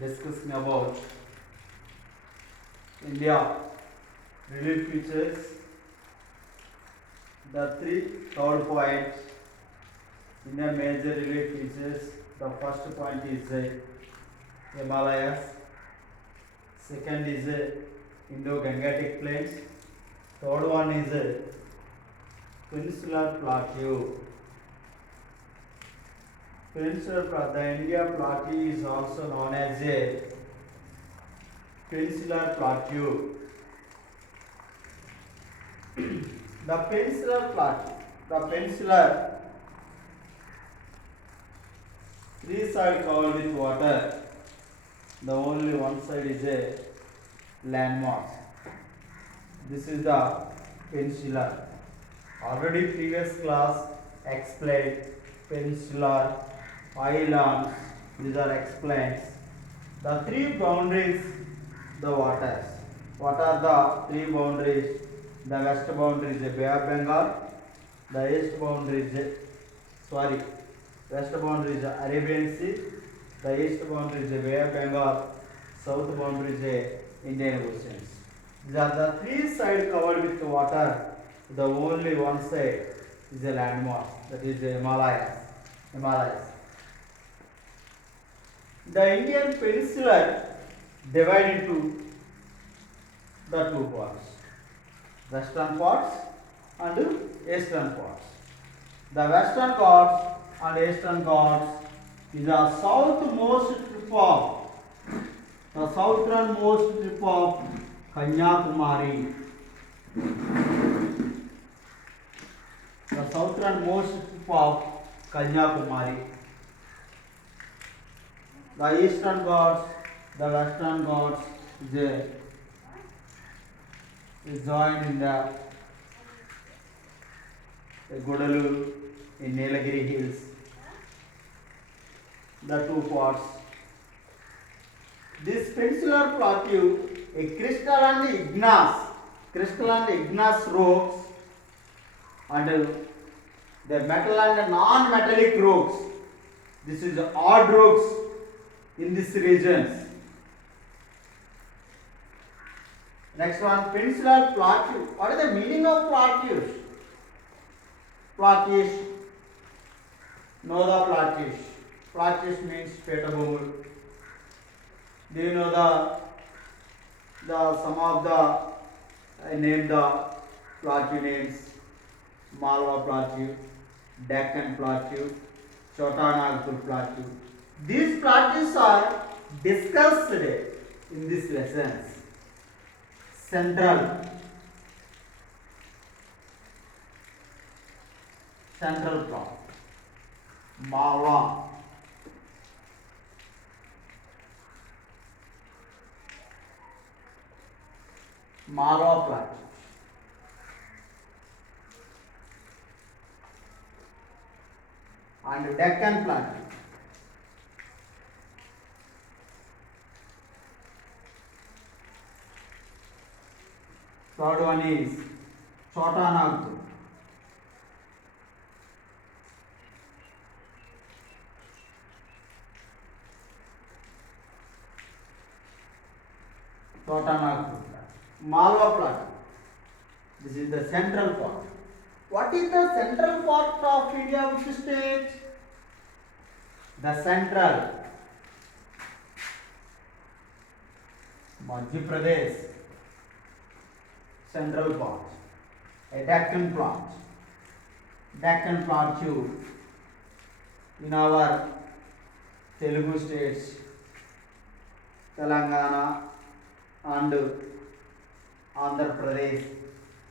discussing about India relief features. The three third point India major relief features. The first point is Himalayas. Second is Indo-Gangetic Plains. Third one is Peninsular Plateau. The India Plateau is also known as a Peninsular Plateau. The Peninsular Plateau, the peninsular three sides covered with water. The only one side is a landmass. This is the peninsula. Already previous class explained peninsular, islands. These are explained. The three boundaries, the waters. What are the three boundaries? The west boundary is the Bay of Bengal. The east boundary is west boundary is the Arabian Sea. The east boundary is the Bay of Bengal. South boundary is the Indian Ocean. These are the three sides covered with water. The only one side is a landmass, that is the Himalayas. The Indian peninsula divided into the two parts, western parts and eastern parts. The western Ghats and eastern Ghats is the southernmost tip of Kanyakumari. The southernmost tip of Kanyakumari. The eastern Ghats, the western Ghats is joined in the Gudalur in Nilagiri Hills. The two parts. This peninsular plateau, a crystal and igneous rocks, and the metal and non-metallic rocks. This is odd rocks in this region. Next one, peninsular plateau. What is the meaning of plateaus? Plateaus. Know the plateaus. Plateaus means petabomul. Do you know the some of the I named the plateau names? Malwa Plateau, Deccan Plateau, Chota Nagpur Plateau. These plateaus are discussed in this lesson. Central Plateau, Malwa, Plateau. And Deccan Plateau. Third one is Chota Nagpur. Malwa Plateau. This is the central part. What is the central part of India? Which state? The central. Madhya Pradesh. Central part. A Deccan Plateau. Deccan Plateau in our Telugu states, Telangana and Andhra Pradesh,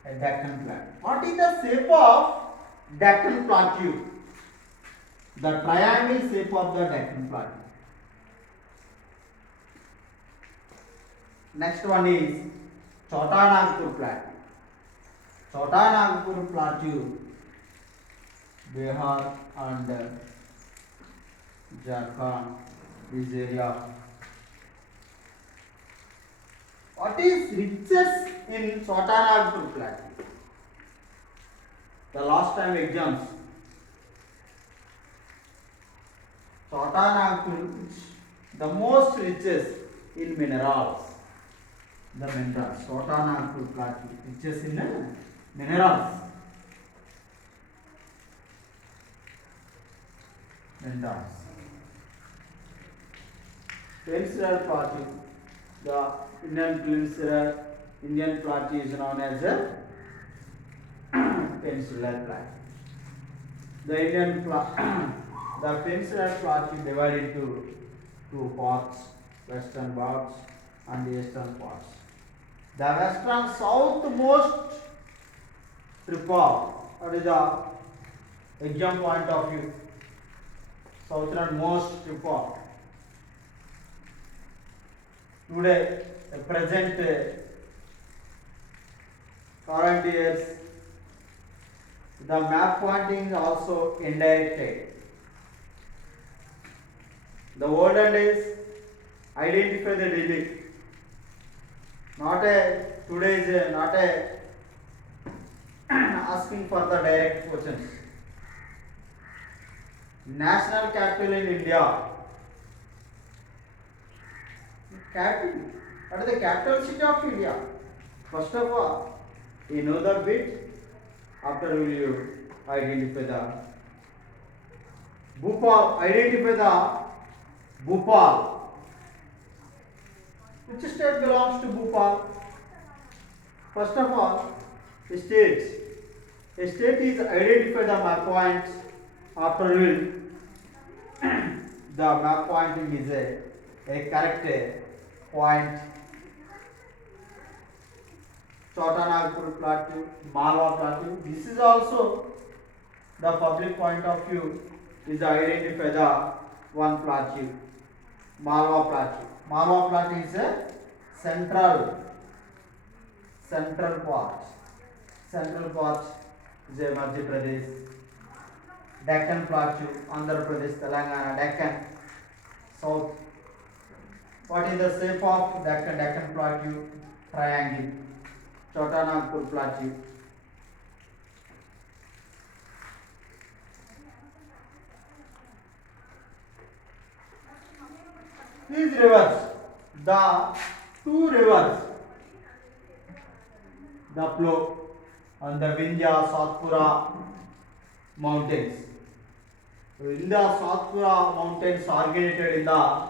a Deccan Plateau. What is the shape of Deccan Plateau? The triangle shape of the Deccan Plateau. Next one is Chota Nagpur Plateau. Chota Nagpur Plateau, Bihar and Jharkhand, this area. What is richest in Chota Nagpur Plateau? The last time exams, Chota Nagpur, the most richest in minerals. The minerals. Chota Nagpur plateau richest in minerals. Minerals. Peninsular plateau. The Indian plateau is known as a peninsular plateau. The peninsular plateau divided into two parts, western parts and the eastern parts. The western southmost strip of, that is the exam point of view, southernmost strip of. Today, the present current years, the map pointing is also indirected. The olden days identify the Delhi. Not a today is not a asking for the direct questions. National capital in India. Capital. What is the capital city of India? First of all, you know the bit. After will you identify the Bhopal. Identify the Bhopal. Which state belongs to Bhopal? First of all, states. A state is identify the map points. After will the map pointing is a correct point. Chota Nagpur plateau, Malwa plateau. This is also the public point of view is identify the one plateau, Malwa plateau. Malwa plateau is a central part. Central part is a Madhya Pradesh. Deccan plateau, Andhra Pradesh, Telangana, Deccan, south. What is the shape of Deccan plateau? Triangle. Chota Nagpur plateau. These rivers, the two rivers, the flow on the Vindhya Satpura mountains. Vindhya Satpura mountains originated in the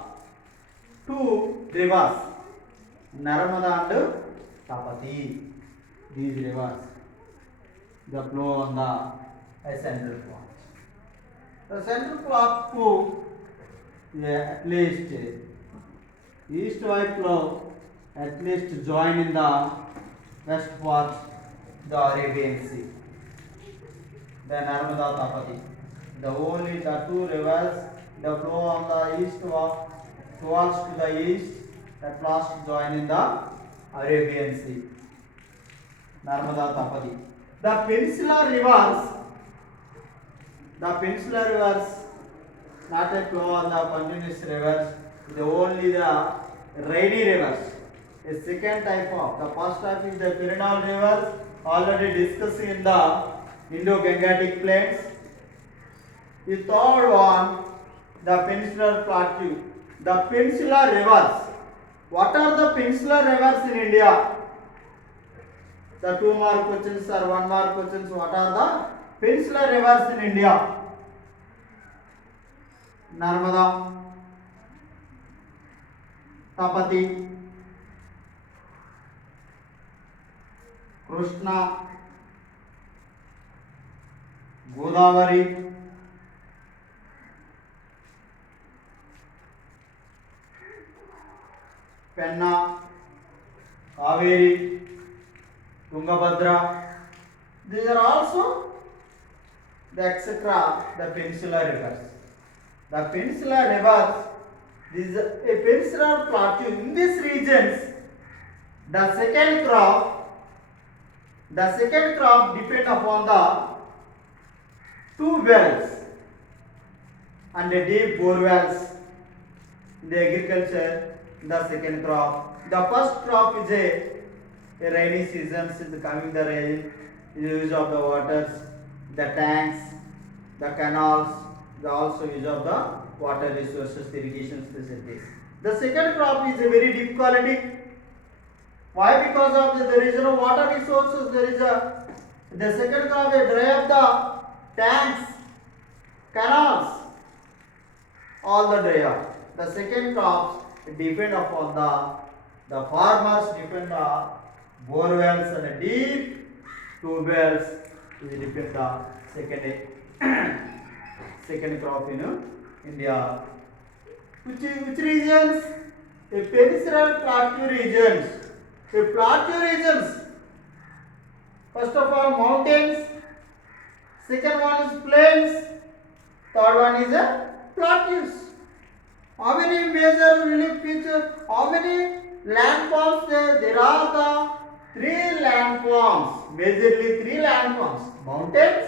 two rivers, Narmada and Tapati. These rivers, the flow on the central part. The central part flow at least east-wise flow at least join in the west part the Arabian Sea. The Narmada Tapati. The only the two rivers, the flow on the east towards to the east, at last join in the Arabian Sea. Narmada Tapati. The peninsular rivers, not a flow on the continuous rivers, the only the rainy rivers. A second type of, the first type is the perennial rivers, already discussed in the Indo-Gangetic plains. The third one, the peninsular plateau. The peninsular rivers. What are the peninsular rivers in India? The 2 mark questions or 1 mark questions. What are the peninsular rivers in India? Narmada, Tapati, Krishna, Godavari, Penna, Kaveri, Tungabhadra. These are also the etc. the peninsular rivers. The peninsular rivers, this is a peninsular plateau. In these regions, the second crop depend upon the two wells and the deep bore wells in the agriculture. The second crop, the first crop is a rainy season, is coming the rain, use of the waters, the tanks, the canals, the also use of the water resources, irrigation facilities. The second crop is a very deep quality. Why? Because of there is no water resources. There is a the second crop is dry up the tanks, canals, all the dry up. The second crops depend upon the farmers depend on bore wells and deep tube wells. We depend the second crop in India. Which regions? The peninsular plateau regions. The plateau regions. First of all, mountains. Second one is plains. Third one is plateaus. How many major relief features? How many landforms there? There are the three landforms. Majorly three landforms: mountains,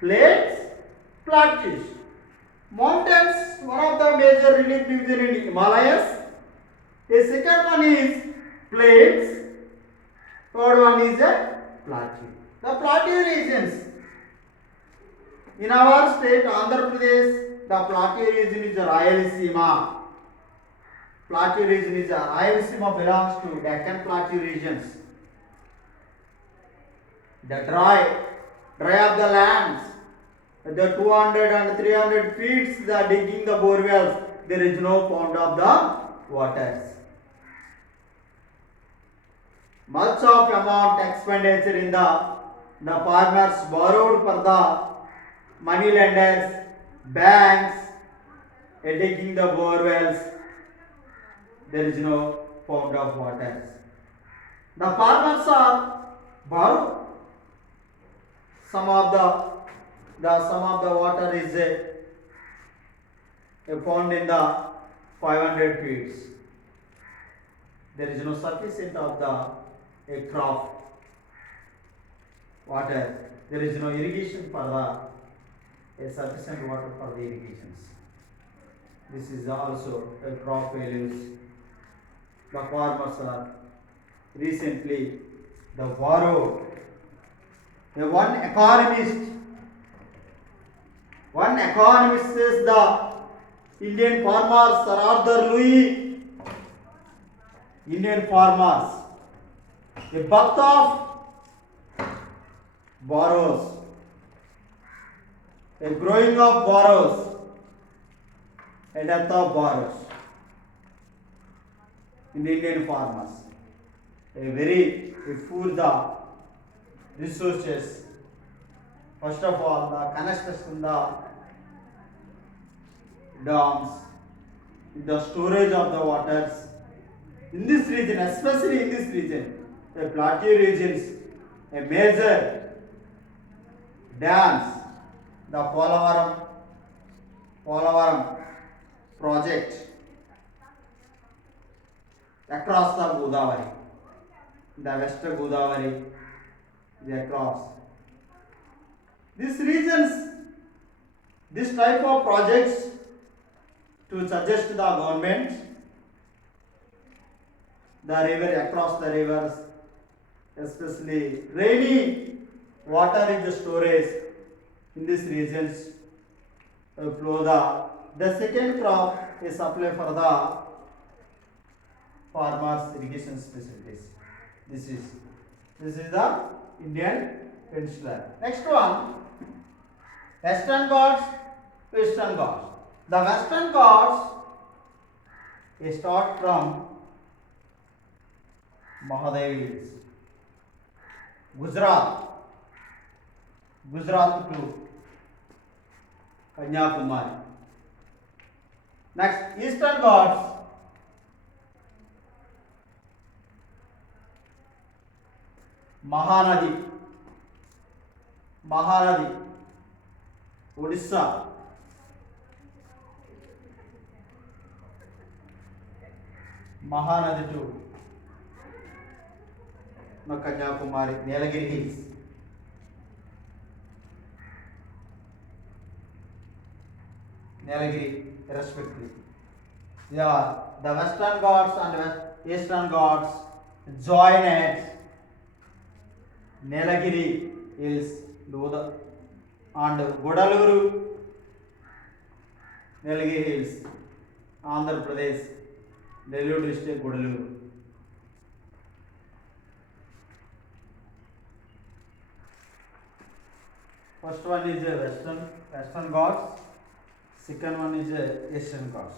plains, plateaus. Mountains, one of the major relief division in Himalayas. The second one is plains. Third one is a plateau. The plateau regions. In our state, Andhra Pradesh, the plateau region is Rayalaseema. Plateau region is Rayalaseema belongs to Deccan Plateau regions. The dry of the lands. The 200 and 300 feet, the digging the bore wells, there is no pond of the waters. Much of amount expenditure in the farmers borrowed for the money lenders, banks, digging the bore wells, there is no pond of waters. The farmers are borrowed. Some of the water is found in the 500 feet. There is no sufficient of the crop water. There is no irrigation for the sufficient water for the irrigations. This is also a crop failures. The farmers are recently the borrowed. One economist says the Indian farmers are Arthur Louis. Indian farmers, a birth of borrows, a growing of borrows, a death of borrows. In the Indian farmers, a poor the resources. First of all, the construction, the dams, the storage of the waters. In this region, especially in this region, the plateau regions, a major dams, the Polavaram project across the Godavari, the western Godavari, the across. These regions, this type of projects to suggest the government, the river across the rivers, especially rainy water is the storage in these regions flow the second crop is supply for the farmers irrigation facilities. This is the Indian Peninsula. Next one, Western Ghats, Eastern Ghats. The Western Ghats start from Mahadevi Hills, Gujarat to Kanyakumari. Next, Eastern Ghats, Mahanadi, Odisha. Mahanadi to Kanyakumari, Nilagiri Hills. Nilagiri, respectively. Yeah, the Western Ghats and Eastern Ghats join at Nilagiri Hills and Gudaluru Nilgiri Hills, Andhra Pradesh, Nellore district, Gudaluru. First one is Western Ghats. Second one is Eastern Ghats.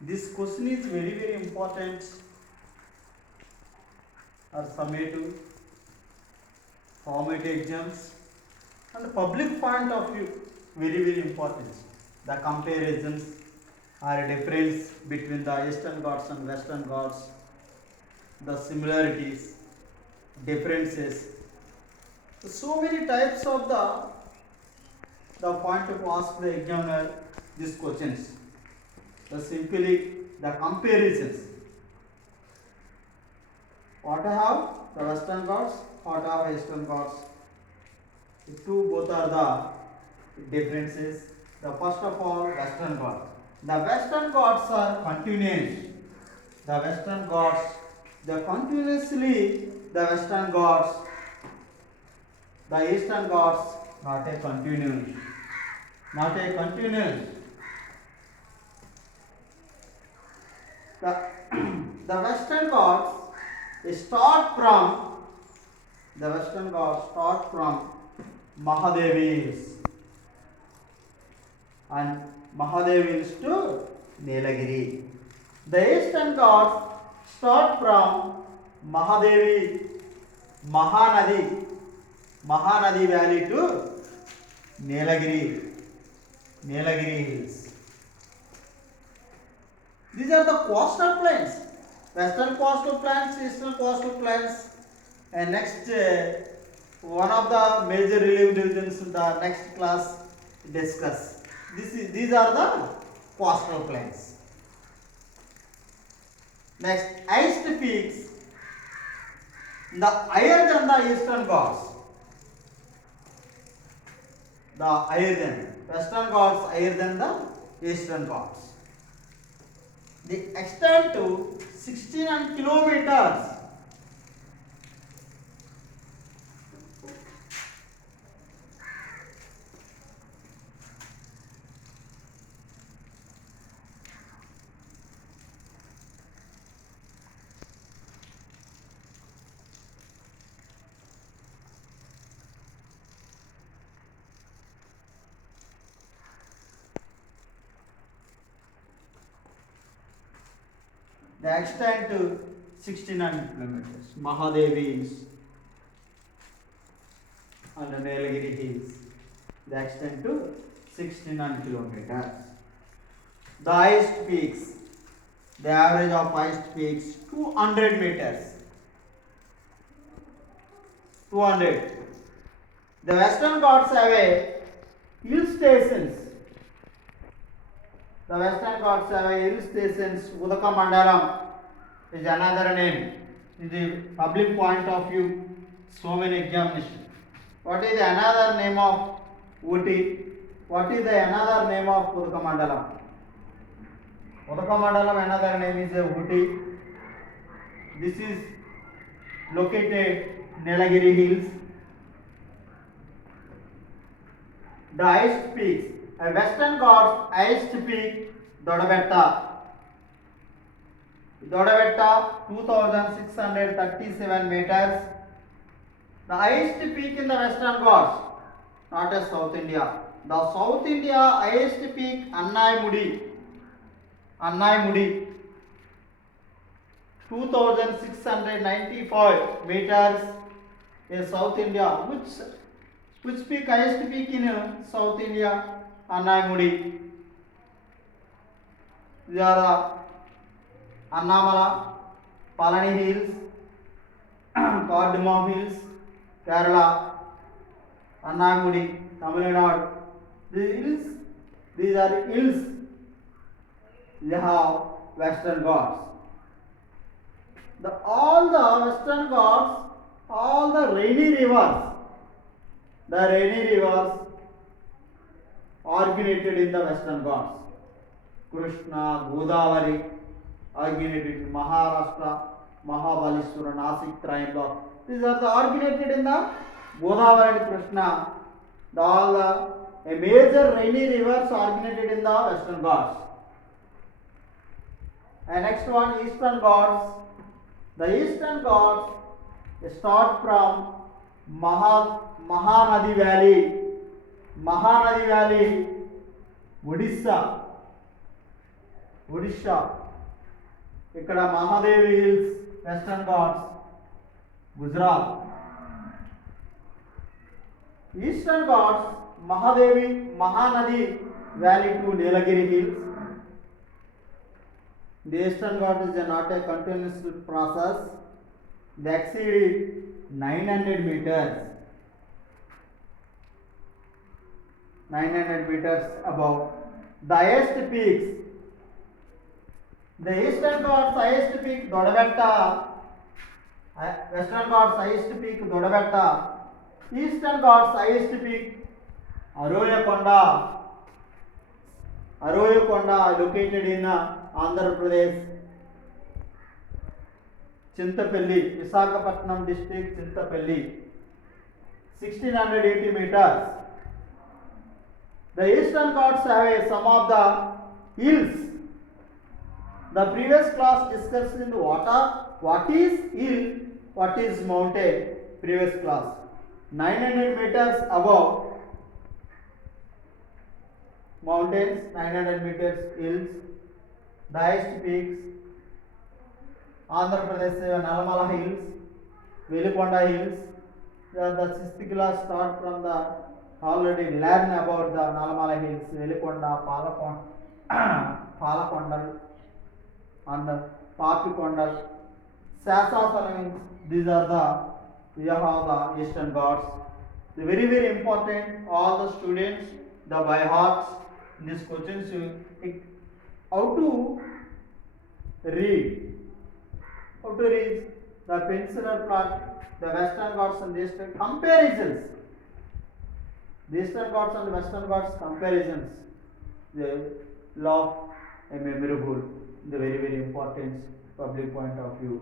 This question is very important or summative, formative exams, and public point of view very important. The comparisons or difference between the Eastern Ghats and Western Ghats, the similarities, differences. So many types of the point to ask the examiner these questions. The simply the comparisons. What I have the Western Ghats, what I have Eastern Ghats. The two both are the differences. The first of all Western Ghats. The Western Ghats are continuous. The Western Ghats, the continuously the Western Ghats. The Eastern Ghats not a continuous. Not a continuous. The, the Western Ghats start from Mahadevis and Mahadevis to Nilagiri. The Eastern Ghats start from Mahadevi, Mahanadi Valley to Nilagiri Hills. These are the coastal plains, Western coastal plains, Eastern coastal plains, and next one of the major relief divisions in the next class discuss. These are the coastal plains. Next, ice peaks, the higher than the Eastern Ghats. The higher than Western Ghats higher than the Eastern Ghats. They extend to 69 kilometers. They extend to 69 kilometers. Mahadevis and the Nilgiri Hills. They extend to 69 kilometers. The highest peaks, the average of highest peaks 200 meters. 200. The Western Ghats have a hill stations. The Western Ghats have a hill stations. Udaka Mandalam is another name. In the public point of view, so many examinations. What is the another name of Ooty? What is the another name of Udaka Mandalam? Udaka Mandalam another name is Ooty. This is located Nilagiri Hills. The highest peaks. A Western Ghats highest peak Dodabetta. Dodabetta 2637 meters. The highest peak in the Western Ghats, not as South India. The South India highest peak Annai Mudi 2695 meters in South India. Which peak highest peak in South India? Annai Mudi. These are the Annamala, Palani Hills, Cardamom Hills, Kerala, Annai Mudi, Tamil Nadu. These are hills. They have Western Ghats. All the Western Ghats, all the rainy rivers originated in the Western Ghats. Krishna, Godavari originated in Maharashtra, Mahabaleshwara, Nasik, Triangle. These are the originated in the Godavari and Krishna. All the a major rainy rivers originated in the Western Ghats. And next one, Eastern Ghats. The Eastern Ghats start from Mahanadi Valley, Odisha. ఇక్కడ Mahadevi hills, Western Ghats, Gujarat. Eastern Ghats Mahanadi valley to Nilgiri hills. The Eastern Ghats is not a continuous process. They exceed 900 meters. 900 meters above. The highest peaks. The Eastern Ghats highest peak Dodabetta. Western Ghats highest peak Dodabetta. Eastern Ghats highest peak Aroyakonda located in Andhra Pradesh. Chintapalli, Visakhapatnam district, Chintapalli, 1680 meters. The Eastern Ghats have some of the hills. The previous class discussed in what is hill, what is mountain. Previous class 900 meters above mountains, 900 meters hills. The highest peaks, Andhra Pradesh, Nalamala Hills, Velikonda Hills. The sixth class start from the already learn about the Nalamala Hills, Velikonda, Palakondal, and Papikondal, Sasasalam. These are the Eastern Ghats. The very important. All the students, the by hearts. These questions, how to read. The peninsular plot, the Western Ghats and the Eastern comparisons. The Eastern Ghats and the Western Ghats comparisons. The law a memorable, the very important public point of view.